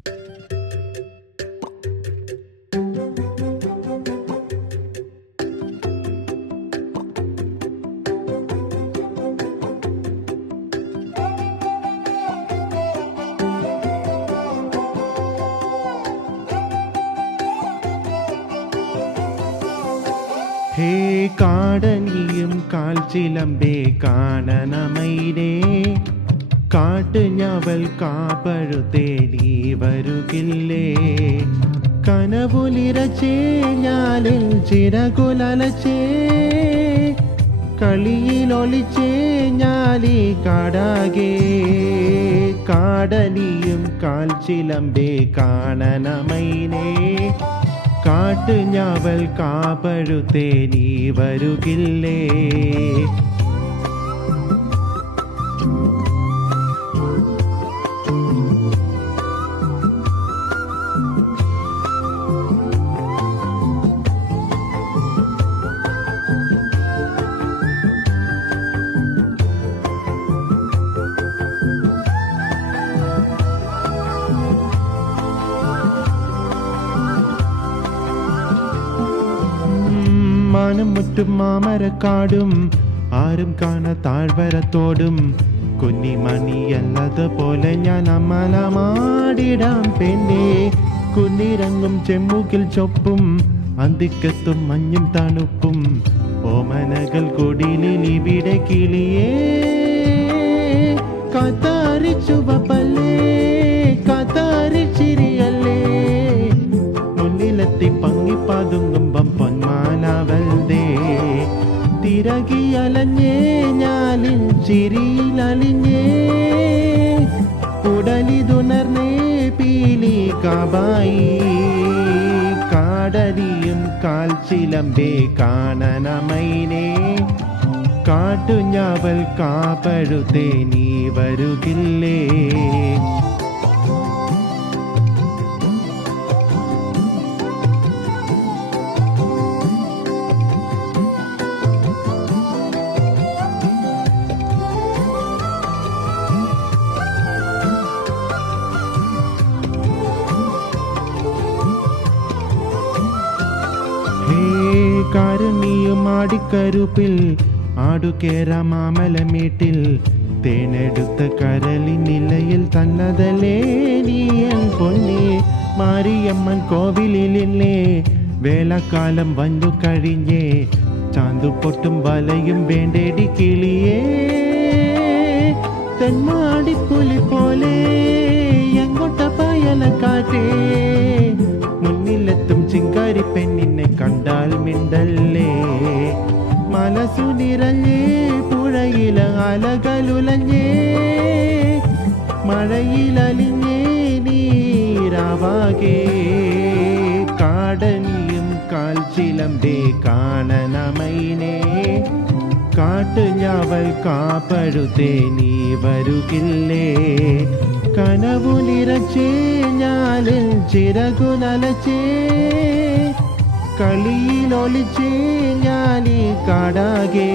ഹേ കാടനിയും കാൽച്ചിലമ്പേ കാണണമൈനേ, കാട്ടുഞവൽ കാപ്പഴുത്തേ നീ വരുകില്ലേ? കനവുലിരച്ചേ ഞാലിൽ ചിറകുലച്ചേ, കളിയിലൊളിച്ചേ ഞാലി കാടാകേ. കാടനിയും കാൽച്ചിലമ്പേ കാണണമൈനേ, കാട്ടുഞവൽ കാപ്പഴുത്തേ നീ വരുകില്ലേ? മാനം മുറ്റും മാമരക്കാടും ആരും കാണ താഴ്വരത്തോടും, കുഞ്ഞിമണിയല്ലതുപോലെ ഞാൻ അമലമാടിടാം പെണ്ണേ. കുന്നിരങ്ങും ചെമ്മുകിൽ ചൊപ്പും അന്തിക്കത്തും മഞ്ഞും തണുപ്പും, ഓമനകൾ കുടിലിൽ ഇവിടെ കിളിയേ. കാത്താരി ചുവപ്പല്ലേ കാത്താരിച്ചിരിയല്ലേ, മുന്നിലെത്തി പങ്ങിപ്പതുങ്ങുമ്പം പൊന്മാലവൽതേ. തിരകിയലഞ്ഞേ ഞാലിൻ ചിരിയിലലിഞ്ഞേ, ഉടലിതുണർന്നേ പീലി കാബായി. കാടനിയും കാൽച്ചിലമ്പേ കാണണമൈനേ, കാട്ടുഞവൽ കാപ്പഴുത്തേ നീ വരുകില്ലേ? കാരുണ്ണിയും ആടിക്കരുപ്പിൽ ആടുകേറ മാമലമീട്ടിൽ, തേനെടുത്ത കരളിനിലയിൽ തന്നതല്ലേ നീയൻ പൊന്നേ. മാരിയമ്മൻ കോവിലില്ലേ വേലക്കാലം വന്നു കഴിഞ്ഞേ, ചാന്തുപൊട്ടും വലയും വേണ്ടേടി കിളിയേ. തെന്മാടിപ്പുലി പോലെ എങ്ങോട്ട പായലക്കാറ്റേ, മുന്നിലെത്തും ചിങ്കാരി പെണ്ണിനെ കണ്ടാൽ മിണ്ടല്ലേ. മനസ്സു നിറഞ്ഞേ പുഴയില അലകലുലഞ്ഞേ, മഴയിലലിഞ്ഞേ നീരാവാകേ. കാടനിയും കാൽച്ചിലമ്പേ കാണണമൈനേ, കാട്ടുഞവൽ കാപ്പഴുത്തേ നീ വരുകില്ലേ? കനവുലിരച്ചേ ഞാലിൽ ചിറകുലച്ചേ, കളിയിലൊളിച്ചേ ഞാലി കാടാകേ.